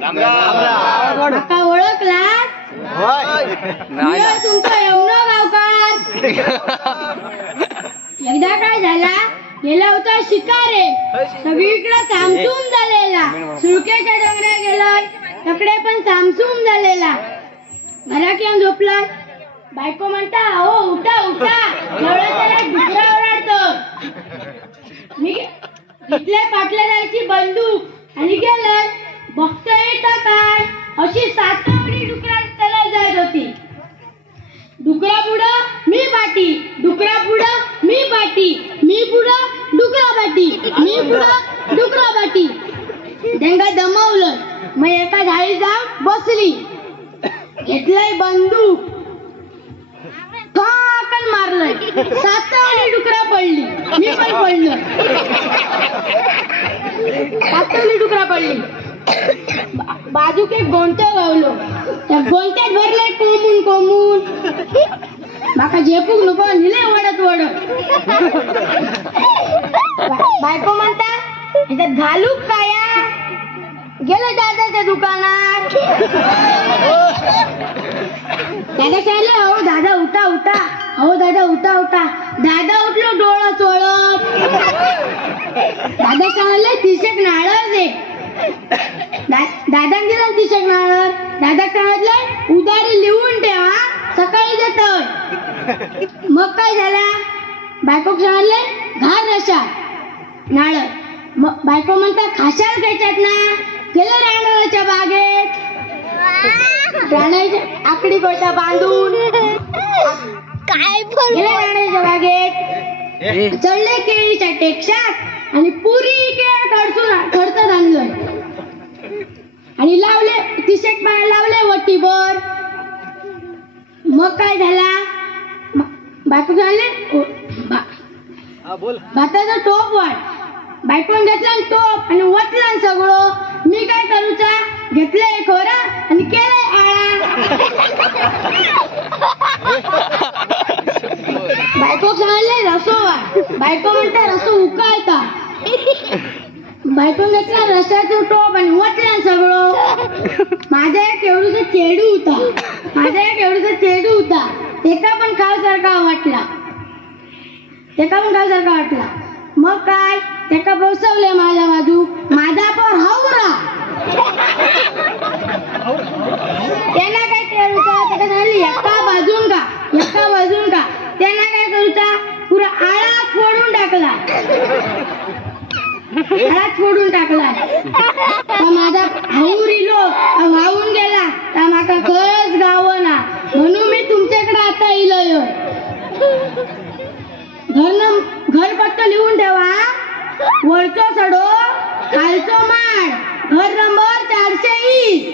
माका ओळखला तुमचा यमुना गावकार. एकदा काय झाला, गेला होता शिकारे, सगळीकडे सामसूम झालेला. सुळकेच्या डोंगरात गेलोय, तकडे पण सामसूम झालेला. मला किंवा झोपलाय, बायको म्हणता हो उठा उठा, एवढं त्याला डुकरा ओरडतो. मी इथल्या पाटल्या जायची बंदूक आणि गेलोय, बघतोय तर काय अशी 7 डुकरा त्याला जात होती. डुकरा पुढं मी पाठी, डुकरा पुढं मी पाठी, मी पुढं डुकरा पाठी, मी पुढं डुकरा पाठी. त्यांना दमवलं, मग एका झाडी जाऊन बसली, घेतलंय बंदूक, ठाकन मारलंय. 7 डुकरा पडली, मी पण पडलो. 7 डुकरा पडली. बाजूक एक गोंठ्या गावलो, त्या गोंठ्यात भरले कोमून कोमून. माका झेपूक नको, निले वडत वडत. बायको म्हणता ह्याच्यात घालूक काया, गेलं दादाच्या दुकानात. दादा सांगले अहो दादा उठा उठा, अहो दादा उठा उठा. दादा उठलो डोळा चोळत. दादा सांगले तिशक नाळं दे. दादा दिला तिशक नाळं. दादा सांगितलं उधारी लिहून ठेवा, सकाळी देतोय. मग काय झाला, बायको सांगितले घाल रशा नाळं. बायको म्हणता खाशाल त्याच्यात ना. गेलं रानाच्या बागेत, रानाच्या आकडी गोटा बांधून काय गेलं रानाच्या बागेत, चढले केळीच्या टेकशात आणि पुरी केळ खडचत आणलं आणि लावले तिशेक पाय लावले वटीवर. मग काय झाला, बायको झाले भाताचा टोप वाढ. बायकोन घेतला टोप आणि वटला सगळं. मी काय करूचा, घेतलंय खोरा आणि केलंय आळा. बायको सांगले रसो वाढ. बायको म्हणता रसो उकाळता. बायकोन घेतला रसाचं टोप आणि वटला सगळं. माझा एक एवढूसा चेडू होता, माझा एक एवढूसा चेडू होता. एका पण खावसारखा वाटला, एका पण खावसारखा वाटला. मग काय, एका बसवले माझ्या बाजू, माझा पण हावरा. त्यांना काय करूचा, त्याला सांगितलं एका बाजून का, एका बाजून का. त्यांना काय करूचा, पुरा आळा फोडून टाकला, आळा फोडून टाकला. तर माझा हाऊरिलो वाहून गेला, तर माका खरंच गावना. म्हणून मी तुमच्याकडे आता इलोय. घरपट्ट लिहून ठेवा, वरचो सडो खालचो माड, घर नंबर 420.